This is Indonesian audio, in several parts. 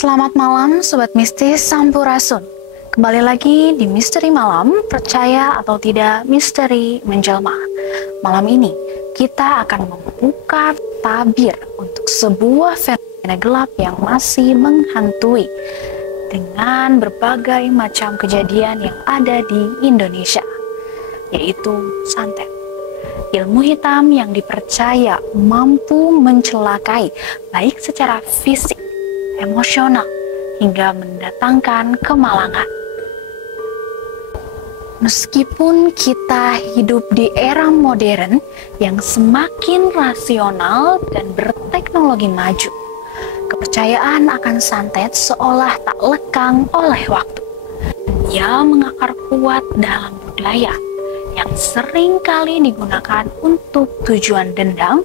Selamat malam Sobat Mistis Sampurasun. Kembali lagi di Misteri Malam, percaya atau tidak misteri menjelma. Malam ini kita akan membuka tabir untuk sebuah fenomena gelap yang masih menghantui dengan berbagai macam kejadian yang ada di Indonesia, yaitu santet. Ilmu hitam yang dipercaya mampu mencelakai baik secara fisik, emosional, hingga mendatangkan kemalangan. Meskipun kita hidup di era modern yang semakin rasional dan berteknologi maju, kepercayaan akan santet seolah tak lekang oleh waktu. Ia mengakar kuat dalam budaya yang sering kali digunakan untuk tujuan dendam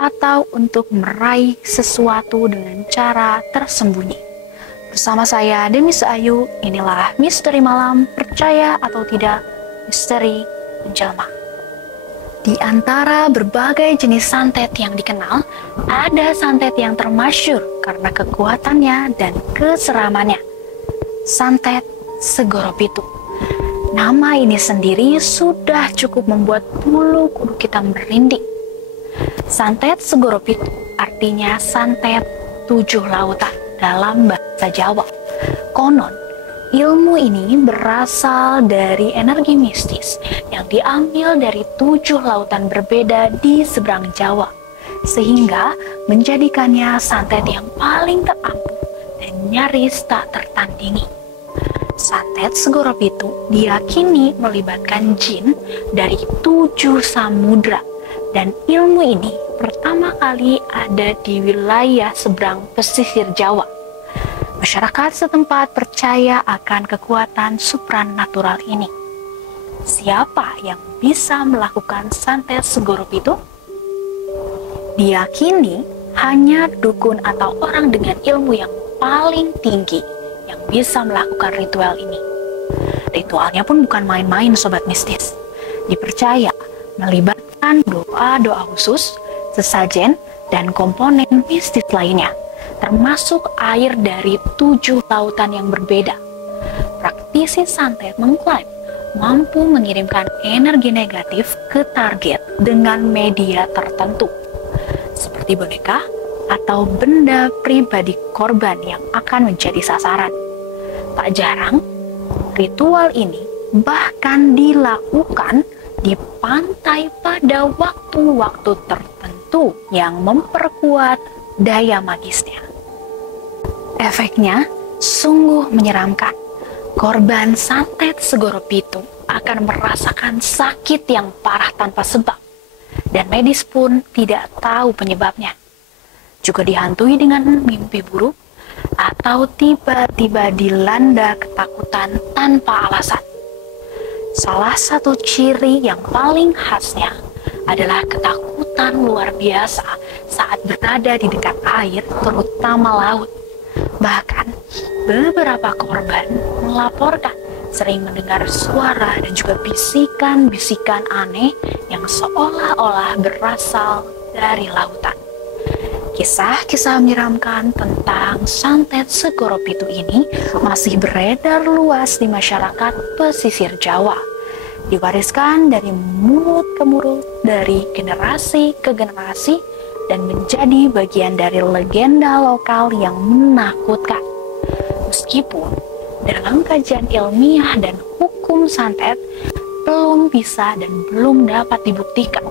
atau untuk meraih sesuatu dengan cara tersembunyi. Bersama saya Demis Ayu, inilah Misteri Malam, percaya atau tidak misteri menjelma. Di antara berbagai jenis santet yang dikenal, ada santet yang termasyhur karena kekuatannya dan keseramannya. Santet Segoro Pitu. Nama ini sendiri sudah cukup membuat bulu kuduk kita merinding. Santet Segoro Pitu artinya santet 7 lautan dalam bahasa Jawa. Konon, ilmu ini berasal dari energi mistis yang diambil dari 7 lautan berbeda di seberang Jawa, sehingga menjadikannya santet yang paling terampuh dan nyaris tak tertandingi. Santet Segoro Pitu diyakini melibatkan jin dari 7 samudra, dan ilmu ini pertama kali ada di wilayah seberang pesisir Jawa. Masyarakat setempat percaya akan kekuatan supranatural ini. Siapa yang bisa melakukan santet Segoro Pitu? Diyakini hanya dukun atau orang dengan ilmu yang paling tinggi yang bisa melakukan ritual ini. Ritualnya pun bukan main-main Sobat Mistis. Dipercaya melibatkan doa-doa khusus, sesajen, dan komponen mistis lainnya, termasuk air dari 7 lautan yang berbeda. Praktisi santet mengklaim mampu mengirimkan energi negatif ke target dengan media tertentu, seperti boneka atau benda pribadi korban yang akan menjadi sasaran. Tak jarang, ritual ini bahkan dilakukan di pantai pada waktu-waktu tertentu yang memperkuat daya magisnya. Efeknya sungguh menyeramkan. Korban santet Segoro Pitu akan merasakan sakit yang parah tanpa sebab, dan medis pun tidak tahu penyebabnya. Juga dihantui dengan mimpi buruk atau tiba-tiba dilanda ketakutan tanpa alasan. Salah satu ciri yang paling khasnya adalah ketakutan luar biasa saat berada di dekat air, terutama laut. Bahkan beberapa korban melaporkan sering mendengar suara dan juga bisikan-bisikan aneh yang seolah-olah berasal dari lautan. Kisah-kisah menyeramkan tentang santet Segoro Pitu ini masih beredar luas di masyarakat pesisir Jawa. Diwariskan dari mulut ke mulut, dari generasi ke generasi, dan menjadi bagian dari legenda lokal yang menakutkan. Meskipun dalam kajian ilmiah dan hukum santet belum bisa dan belum dapat dibuktikan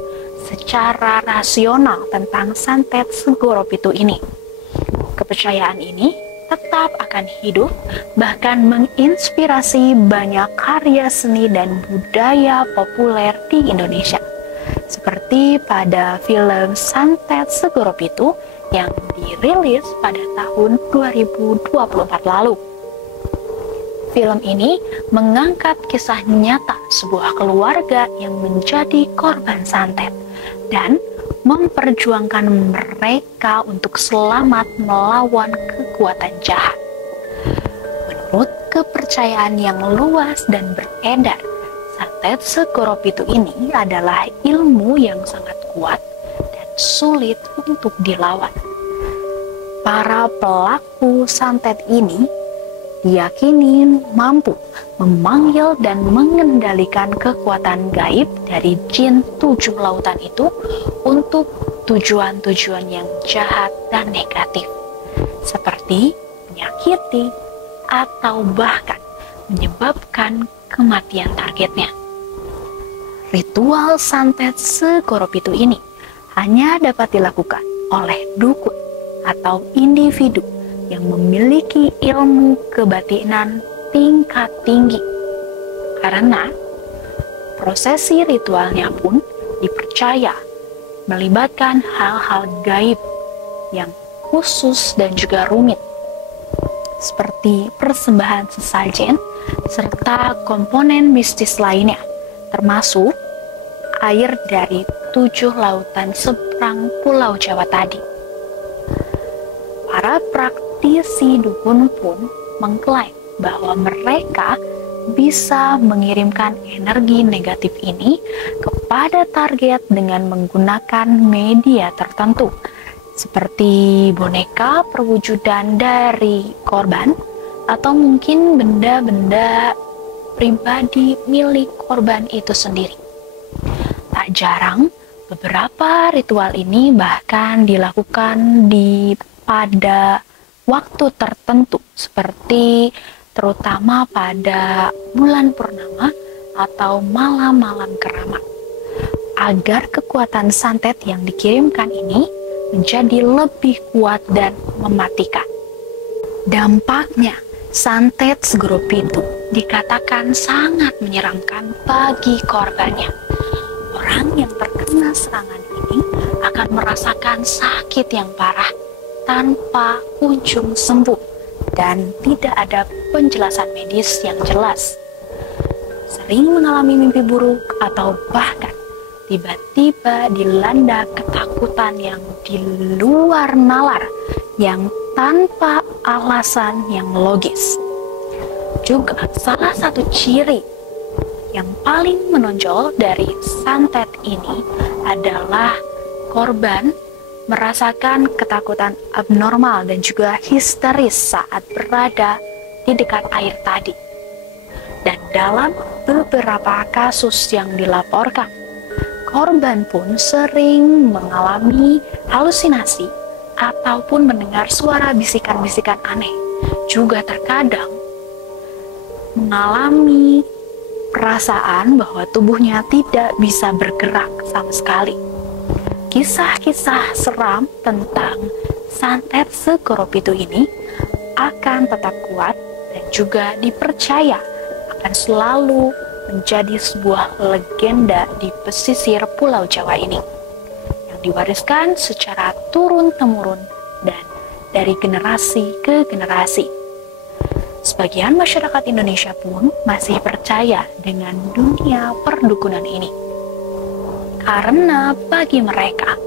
secara rasional tentang santet Segoro Pitu ini, kepercayaan ini tetap akan hidup, bahkan menginspirasi banyak karya seni dan budaya populer di Indonesia, seperti pada film Santet Segoro Pitu yang dirilis pada tahun 2024 lalu. Film ini mengangkat kisah nyata sebuah keluarga yang menjadi korban santet dan memperjuangkan mereka untuk selamat melawan kekuatan jahat. Menurut kepercayaan yang luas dan beredar, santet Segoro Pitu ini adalah ilmu yang sangat kuat dan sulit untuk dilawan. Para pelaku santet ini diyakini mampu memanggil dan mengendalikan kekuatan gaib dari jin 7 lautan itu untuk tujuan-tujuan yang jahat dan negatif, seperti menyakiti atau bahkan menyebabkan kematian targetnya. Ritual santet segoro pitu ini hanya dapat dilakukan oleh dukun atau individu yang memiliki ilmu kebatinan tingkat tinggi, karena prosesi ritualnya pun dipercaya melibatkan hal-hal gaib yang khusus dan juga rumit, seperti persembahan sesajen serta komponen mistis lainnya, termasuk air dari 7 lautan seberang Pulau Jawa tadi. Para praktisi dukun pun mengklaim bahwa mereka bisa mengirimkan energi negatif ini kepada target dengan menggunakan media tertentu, seperti boneka perwujudan dari korban atau mungkin benda-benda pribadi milik korban itu sendiri. Tak jarang, beberapa ritual ini bahkan dilakukan pada waktu tertentu, seperti terutama pada bulan purnama atau malam-malam keramat, agar kekuatan santet yang dikirimkan ini menjadi lebih kuat dan mematikan. Dampaknya, santet segoro pitu dikatakan sangat menyeramkan bagi korbannya. Orang yang terkena serangan ini akan merasakan sakit yang parah tanpa kunjung sembuh dan tidak ada penjelasan medis yang jelas. Sering mengalami mimpi buruk atau bahkan tiba-tiba dilanda ketakutan yang di luar nalar yang tanpa alasan yang logis. Juga salah satu ciri yang paling menonjol dari santet ini adalah korban merasakan ketakutan abnormal dan juga histeris saat berada di dekat air tadi. Dan dalam beberapa kasus yang dilaporkan, korban pun sering mengalami halusinasi ataupun mendengar suara bisikan-bisikan aneh. Juga terkadang mengalami perasaan bahwa tubuhnya tidak bisa bergerak sama sekali. Kisah-kisah seram tentang santet segoro pitu ini akan tetap kuat dan juga dipercaya akan selalu menjadi sebuah legenda di pesisir Pulau Jawa ini, yang diwariskan secara turun-temurun dan dari generasi ke generasi. Sebagian masyarakat Indonesia pun masih percaya dengan dunia perdukunan ini, karena bagi mereka,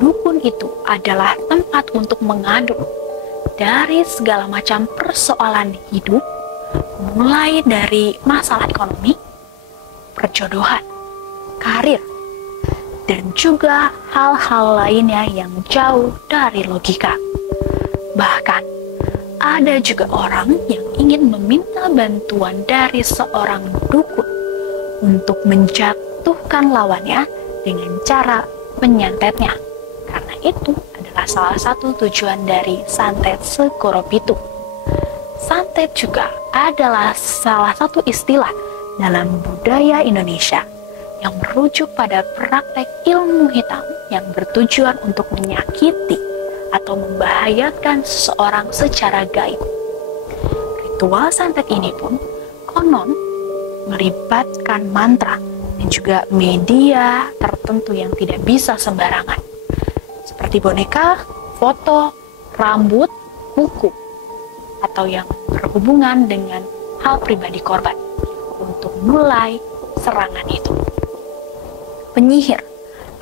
dukun itu adalah tempat untuk mengadu dari segala macam persoalan hidup, mulai dari masalah ekonomi, perjodohan, karir, dan juga hal-hal lainnya yang jauh dari logika. Bahkan, ada juga orang yang ingin meminta bantuan dari seorang dukun untuk menjatuhkan lawannya dengan cara menyantetnya, karena itu adalah salah satu tujuan dari santet segoro pitu. Santet juga adalah salah satu istilah dalam budaya Indonesia yang merujuk pada praktek ilmu hitam yang bertujuan untuk menyakiti atau membahayakan seseorang secara gaib. Ritual santet ini pun konon melibatkan mantra dan juga media tertentu yang tidak bisa sembarangan, seperti boneka, foto, rambut, buku, atau yang berhubungan dengan hal pribadi korban untuk mulai serangan itu. Penyihir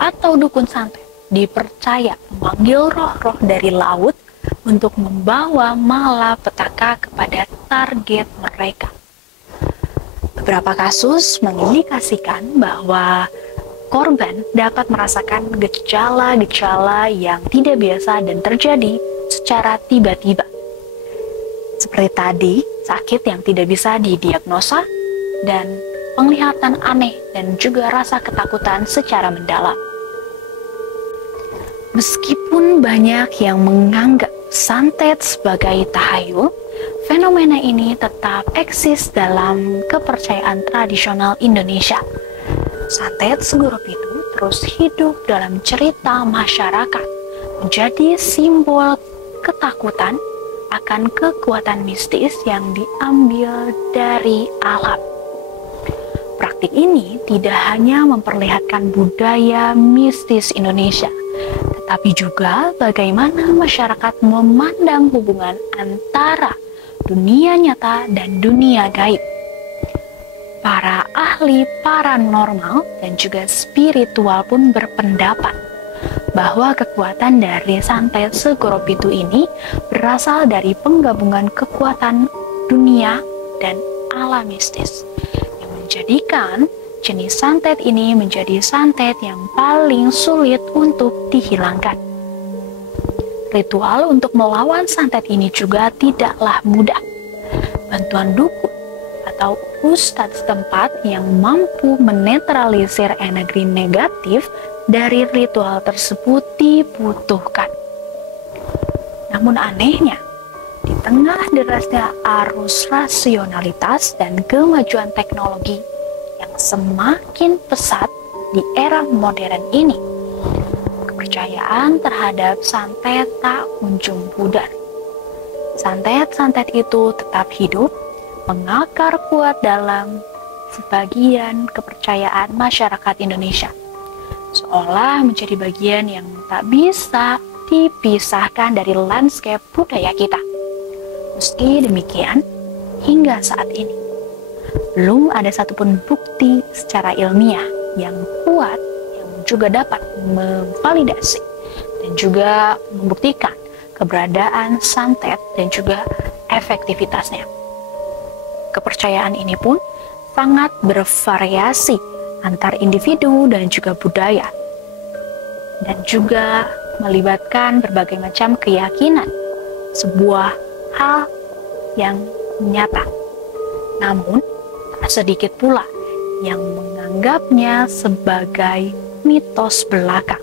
atau dukun santet dipercaya memanggil roh-roh dari laut untuk membawa malapetaka kepada target mereka. Beberapa kasus mengindikasikan bahwa korban dapat merasakan gejala-gejala yang tidak biasa dan terjadi secara tiba-tiba. Seperti tadi, sakit yang tidak bisa didiagnosa, dan penglihatan aneh dan juga rasa ketakutan secara mendalam. Meskipun banyak yang menganggap santet sebagai tahayul, fenomena ini tetap eksis dalam kepercayaan tradisional Indonesia. Santet Segoro Pitu terus hidup dalam cerita masyarakat, menjadi simbol ketakutan akan kekuatan mistis yang diambil dari alam. Praktik ini tidak hanya memperlihatkan budaya mistis Indonesia, tetapi juga bagaimana masyarakat memandang hubungan antara dunia nyata dan dunia gaib. Para ahli paranormal dan juga spiritual pun berpendapat bahwa kekuatan dari santet Segoro Pitu ini berasal dari penggabungan kekuatan dunia dan alam mistis, yang menjadikan jenis santet ini menjadi santet yang paling sulit untuk dihilangkan. Ritual untuk melawan santet ini juga tidaklah mudah. Bantuan dukun atau ustadz setempat yang mampu menetralisir energi negatif dari ritual tersebut dibutuhkan. Namun anehnya, di tengah derasnya arus rasionalitas dan kemajuan teknologi yang semakin pesat di era modern ini, kepercayaan terhadap santet tak kunjung pudar. Santet-santet itu tetap hidup, mengakar kuat dalam sebagian kepercayaan masyarakat Indonesia, seolah menjadi bagian yang tak bisa dipisahkan dari landscape budaya kita. Meski demikian, hingga saat ini, belum ada satupun bukti secara ilmiah yang kuat yang juga dapat memvalidasi dan juga membuktikan keberadaan santet dan juga efektivitasnya. Kepercayaan ini pun sangat bervariasi antar individu dan juga budaya, dan juga melibatkan berbagai macam keyakinan, sebuah hal yang nyata. Namun, tak sedikit pula yang menganggapnya sebagai mitos belaka.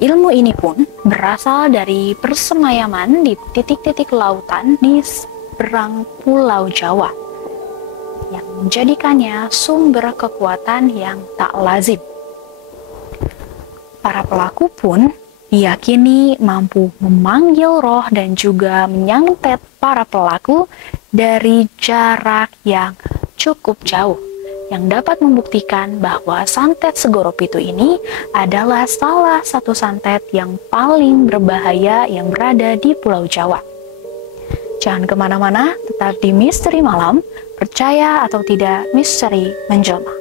Ilmu ini pun berasal dari persemayaman di titik-titik lautan di seberang Pulau Jawa, yang menjadikannya sumber kekuatan yang tak lazim. Para pelaku pun diyakini mampu memanggil roh dan juga menyantet para pelaku dari jarak yang cukup jauh, yang dapat membuktikan bahwa santet Segoro Pitu ini adalah salah satu santet yang paling berbahaya yang berada di Pulau Jawa. Jangan kemana-mana, tetap di Misteri Malam, percaya atau tidak, misteri menjelma.